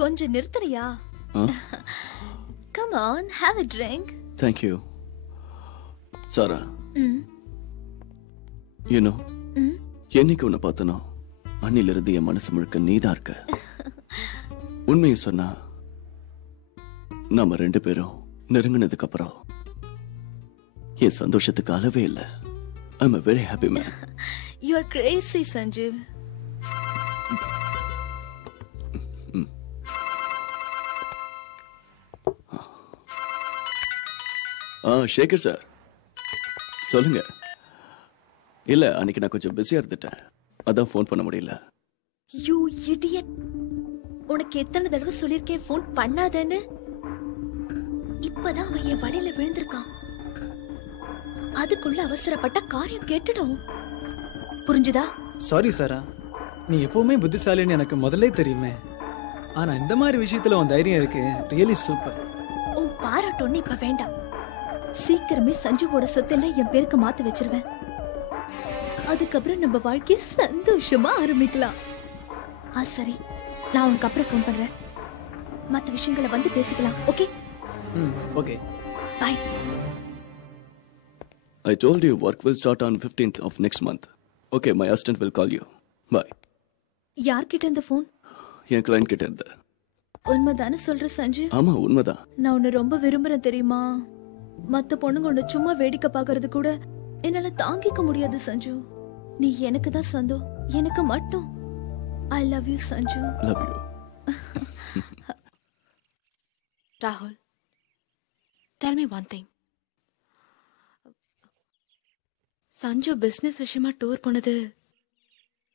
கொஞ்சம் நிறுத்துறியா? Come on, have a drink. Thank you. Sara. You know, என்னைக்கு உன்னை பார்த்தனோ அன்னிலிருந்து என் மனசு முழுக்க நீதான் இருக்க. உண்மையை சொன்னா நாம 2 பேரும் நெருங்கினதுக்கு அப்புறம் என் சந்தோஷத்துக்கு அளவே இல்லை. I'm a very happy man. You are crazy, Sanjeev. Sekar sir சொல்லுங்க. இல்ல அன்னைக்கு நான் கொஞ்சம் பிஸியா இருந்துட்டேன், அதான் போன் பண்ண முடியல. You idiot. உனக்கு எத்தனை தடவை சொல்லிருக்கேன் போன் பண்ணாதேன்னு? இப்பதான் அவன் என் வலையில விழுந்திருக்கான். அதுக்குள்ள அவசரப்பட்ட காரியம் கேட்டுடும். புரிஞ்சுதா? சாரி சாரா, நீ எப்பவுமே புத்திசாலின்னு எனக்கு முதல்ல தெரியுமே. ஆனா இந்த மாதிரி விஷயத்துல உன் தைரியம் இருக்கு. Really super. உன் பாராட்டொன்னு இப்ப வேண்டாம். சீக்கிரமே சஞ்சுவோட சொத்தெல்லாம் என் பேருக்கு மாத்தி வச்சிருவேன். அதுக்கப்புறம் நம்ம வாழ்க்கைய சந்தோஷமா ஆரம்பிக்கலாம். சரி, நான் உனக்கு அப்புறம் போன் பண்றேன். மத்த விஷயங்களை வந்து பேசிக்கலாம். Okay? Okay. Bye. I told you work will start on 15th of next month. Okay, my assistant will call you. Bye. யார்கிட்ட இந்த போன்? என் கிளையண்ட் கிட்ட இருந்து. உண்மைதானே சொல்ற சஞ்சு? ஆமா உண்மைதான். நான் உன்னை ரொம்ப விரும்புறேன் தெரியுமா? மத்த பொண்ணுங்க உன்னை சும்மா வேடிக்கை பாக்குறது கூட என்னால தாங்கிக்க முடியாது சஞ்சு. நீ எனக்கு தான் சொந்தம், எனக்கு மட்டும். I love you Sanju. Love you. ராகுல், tell me one thing. Sanju business விஷயமா டூர் போனது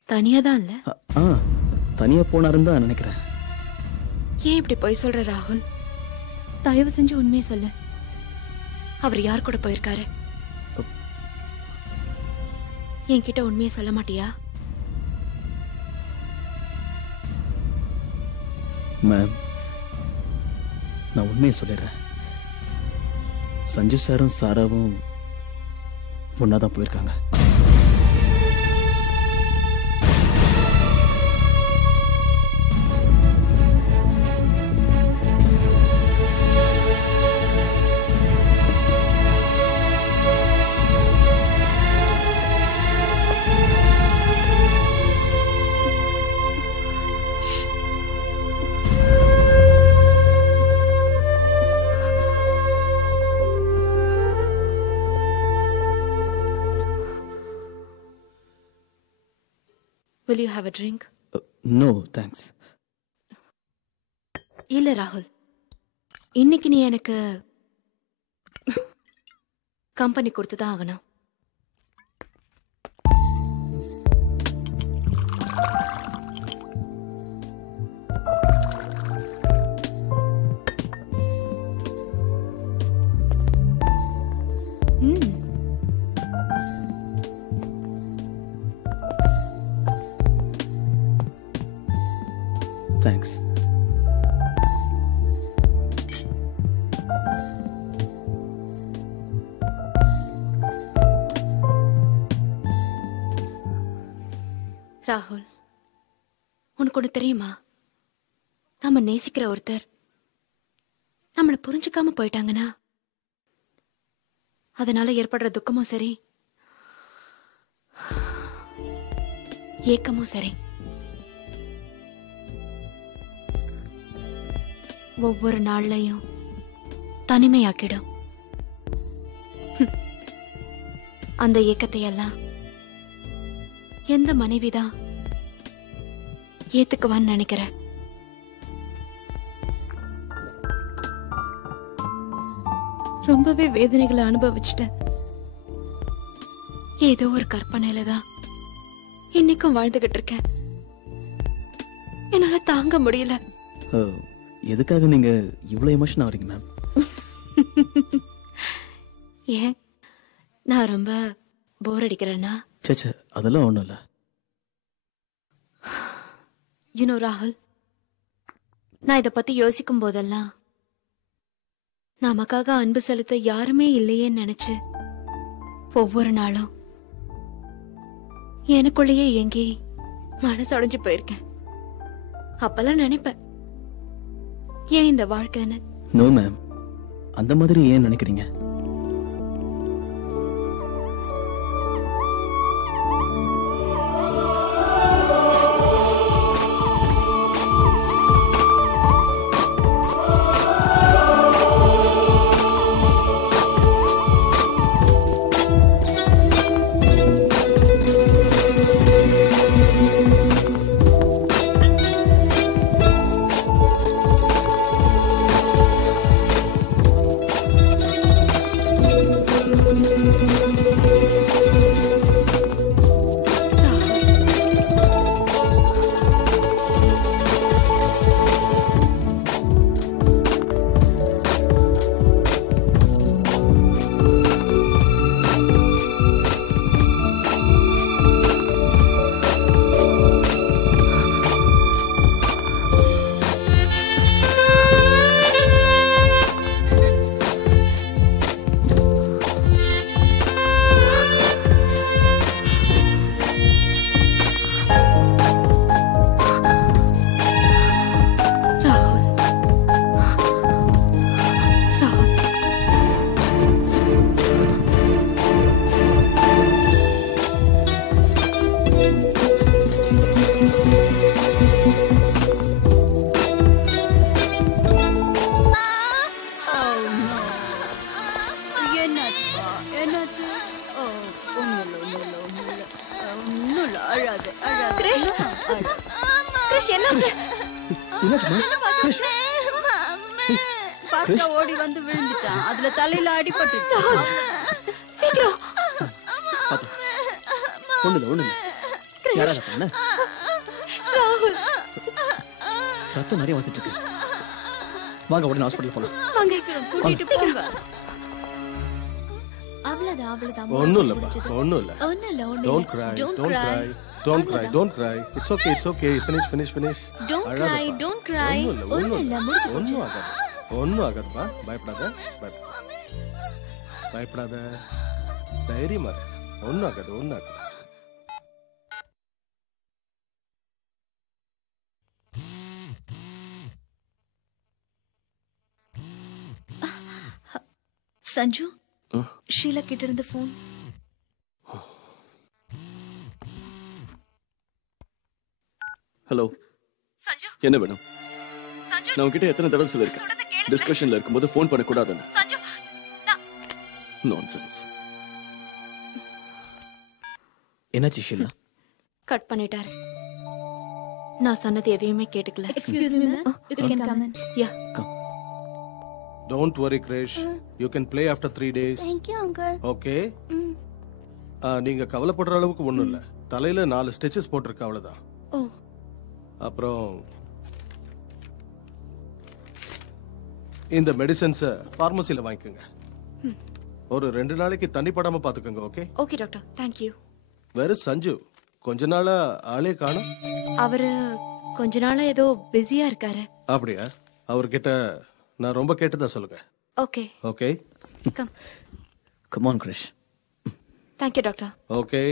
தனியா தான் இல்ல? தனியா போனாருன்னு தான் நினைக்கிறேன். ஏன் இப்படி போய் சொல்ற ராகுல்? தயவு செஞ்சு உண்மையை சொல்லு. அவர் யார் கூட போயிருக்காரு? என்கிட்ட உண்மையை சொல்ல மாட்டியா? மேம், நான் உண்மையை சொல்லிடுறேன். சஞ்சு சாரும் சாராவும் ஒன்னாதான் போயிருக்காங்க. Will you have a drink? No, thanks. இல்ல ராகுல், இன்னைக்கு நீ எனக்கு கம்பெனி கொடுத்துதான் ஆகணும். Thanks. ராகுல், உனக்கு ஒண்ணு தெரியுமா? நாம நேசிக்கிற ஒருத்தர் நம்மளை புரிஞ்சுக்காம போயிட்டாங்கன்னா அதனால ஏற்படுற துக்கமும் சரி, ஏக்கமும் சரி, ஒவ்வொரு நாள்லயும் தனிமையாக்கிடும். அந்த ஏக்கத்தை எல்லாம் எந்த மனைவிதான் ஏத்துக்குவான்னு நினைக்கிற? ரொம்பவே வேதனைகளை அனுபவிச்சுட்டேன். ஏதோ ஒரு கற்பனையில தான் இன்னைக்கும் வாழ்ந்துகிட்டு இருக்கேன். என்னால தாங்க முடியல. எதுக்காக நீங்க இவ்வளவு எமோஷன் ஆறீங்க மேம்? ஏன் நான் ரொம்ப போர் அடிக்கிறேன்னா? சேச்சே, அதெல்லாம் ஒண்ணும் இல்ல. யூனோ ராகுல், நான் இத பத்தி யோசிக்கும் போதெல்லாம் நமக்காக அன்பு செலுத்த யாருமே இல்லையேன்னு நினைச்சு ஒவ்வொரு நாளும் எனக்குள்ளேயே எங்கி மனசு உடைஞ்சு போயிருக்கேன். அப்பெல்லாம் நினைப்பேன், ஏன் இந்த வாழ்க்கைன்னு. நோ மேம், அந்த மாதிரி ஏன் நினைக்கிறீங்க? ஓடி வந்து விழுந்துட்டான். அதுல தலையில அடிபட்டுச்சு. சீக்கிரம். ஒண்ணுல யாராவது பண்ண? ராகுல், ரத்தம் நிறைய வந்துட்டு இருக்கு. வாங்க உடனே ஹாஸ்பிடல் போலாம். சீக்கிரம் கூட்டிட்டு போங்க. அவ்வளவுதான். ஒண்ணும் இல்ல. Don't cry. Don't cry. It's okay. Finish. Don't cry. ஒண்ணும் இல்ல, முடிஞ்சு போச்சு. ஒண்ணும் ஆகாதுப்பா. பயப்படாத. தைரியமா இரு. ஒண்ணும் ஆகாது. சஞ்சு, ஷீலா கிட்ட இருந்து போன். ஹலோ சஞ்சு. என்ன வேணும்? சஞ்சு, நான் உன்கிட்ட எத்தனை தடவை சொல்லிருக்கேன், சொல்றத கேளு. டிஸ்கஷன்ல இருக்கும்போது போன் பண்ண கூடாதுன்னு. சஞ்சு, நான்சென்ஸ். என்னாச்சு ஷீலா? கட் பண்ணிட்டாரு. நான் சொன்னது எதையுமே கேட்டுக்கல. Excuse me, ma'am. You can come in. Yeah. Don't worry, Krish. You can play after 3 days. Thank you, uncle. Okay? நீங்க கவலைப்படுற அளவுக்கு ஒண்ணும் இல்ல. தலையில 4 ஸ்டிச்சஸ் போட்டிருக்க, அவ்வளவுதான். ஓ. அப்புறம் இந்த மெடிசன்ஸ் பார்மசில வாங்கிக்கோங்க. ஒரு 2 நாளைக்கு தண்ணி படாம பாத்துக்கோங்க. Okay? Okay doctor, thank you. வேற சஞ்சு கொஞ்ச நாளா ஆளே காணோம். அவரு கொஞ்ச நாளா ஏதோ பிஸியா இருக்காரு. அப்படியா? அவர்கிட்ட நான் ரொம்ப கேட்டதா சொல்லுங்க. Okay. Okay? Come. Come on Krish. Thank you doctor. Okay.